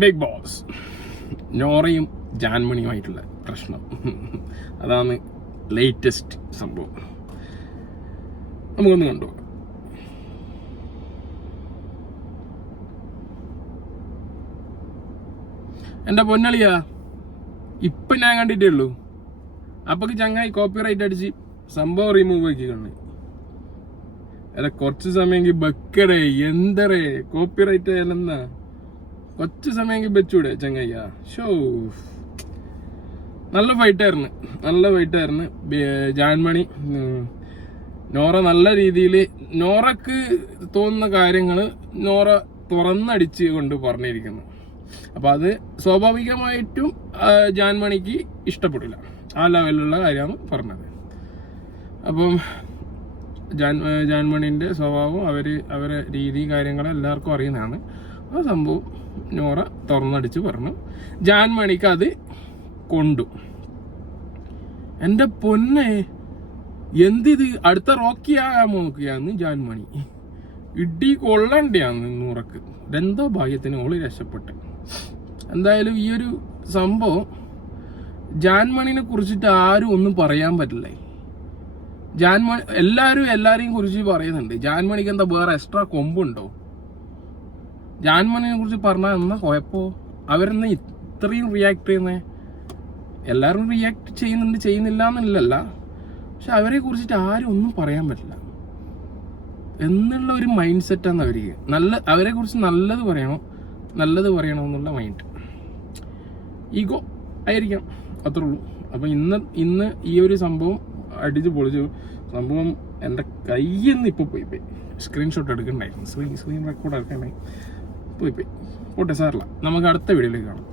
Big boss നോറയും ജാൻമണിയുമായിട്ടുള്ള പ്രശ്നം. അതാണ് latest സംഭവം. നമുക്കൊന്ന് കണ്ടു. എൻ്റെ പൊന്നളിയാ, ഇപ്പം ഞാൻ കണ്ടിട്ടേ ഉള്ളൂ. അപ്പൊക്ക് ചങ്ങായി കോപ്പിറൈറ്റ് അടിച്ച് സംഭവം റിമൂവ് ആക്കി കണ്ണു. അല്ല കുറച്ച് സമയമെങ്കിൽ ബക്കടേ എന്തറേ കോപ്പിറൈറ്റ് ആയാലെന്നാ കുറച്ച് സമയമെങ്കിൽ വെച്ചൂടെ ചങ്ങയ്യ. ഷോ നല്ല ഫൈറ്റായിരുന്നു. ജാൻമണി നോറ നല്ല രീതിയിൽ നോറക്ക് തോന്നുന്ന കാര്യങ്ങൾ നോറ തുറന്നടിച്ച് കൊണ്ട് പറഞ്ഞിരിക്കുന്നു. അപ്പം അത് സ്വാഭാവികമായിട്ടും ജാൻമണിക്ക് ഇഷ്ടപ്പെടില്ല. ആ ലെവലിലുള്ള കാര്യമാണ് പറഞ്ഞത്. അപ്പം ജാൻമണിൻ്റെ സ്വഭാവം അവരെ രീതി കാര്യങ്ങൾ എല്ലാവർക്കും അറിയുന്നതാണ്. ആ സംഭവം നോറ തുറന്നടിച്ച് പറഞ്ഞു. ജാൻമണിക്ക് അത് കൊണ്ടു. എൻ്റെ പൊന്നെ, എന്തിത് അടുത്ത റോക്കിയാകാമോ നോക്കിയാന്ന് ജാൻമണി. ഇടി കൊള്ളണ്ടിയാന്ന് നൂറക്ക്. ഇതെന്തോ ഭാഗ്യത്തിന് ഓള് രക്ഷപ്പെട്ടെ. എന്തായാലും ഈ ഒരു സംഭവം ജാൻമണിനെ കുറിച്ചിട്ട് ആരും ഒന്നും പറയാൻ പറ്റില്ലേ. എല്ലാരെയും കുറിച്ച് പറയുന്നുണ്ട്. ജാൻമണിക്ക് എന്താ വേറെ എക്സ്ട്രാ കൊമ്പുണ്ടോ? ജാൻമണിനെ കുറിച്ച് പറഞ്ഞാൽ എന്നാ കുഴപ്പമോ? അവരെന്നാ ഇത്രയും റിയാക്ട് ചെയ്യുന്നേ? എല്ലാവരും റിയാക്ട് ചെയ്യുന്നില്ല എന്നല്ല, പക്ഷെ അവരെ കുറിച്ചിട്ട് ആരും ഒന്നും പറയാൻ പറ്റില്ല എന്നുള്ള ഒരു മൈൻഡ് സെറ്റാണ് അവർക്ക്. അവരെ കുറിച്ച് നല്ലത് പറയണമെന്നുള്ള മൈൻഡ്, ഈഗോ ആയിരിക്കാം, അത്രേ ഉള്ളൂ. അപ്പം ഇന്ന് ഈ ഒരു സംഭവം അടിച്ച് പൊളിച്ചു. സംഭവം എൻ്റെ കയ്യിൽ നിന്ന് ഇപ്പോൾ പോയി സ്ക്രീൻഷോട്ട് എടുക്കണ്ടായിരുന്നു, സ്ക്രീൻ റെക്കോർഡ് എടുക്കണ്ടായി പോയി പോട്ടെ, സാറില്ല. നമുക്ക് അടുത്ത വീഡിയോയിലേക്ക് കാണാം.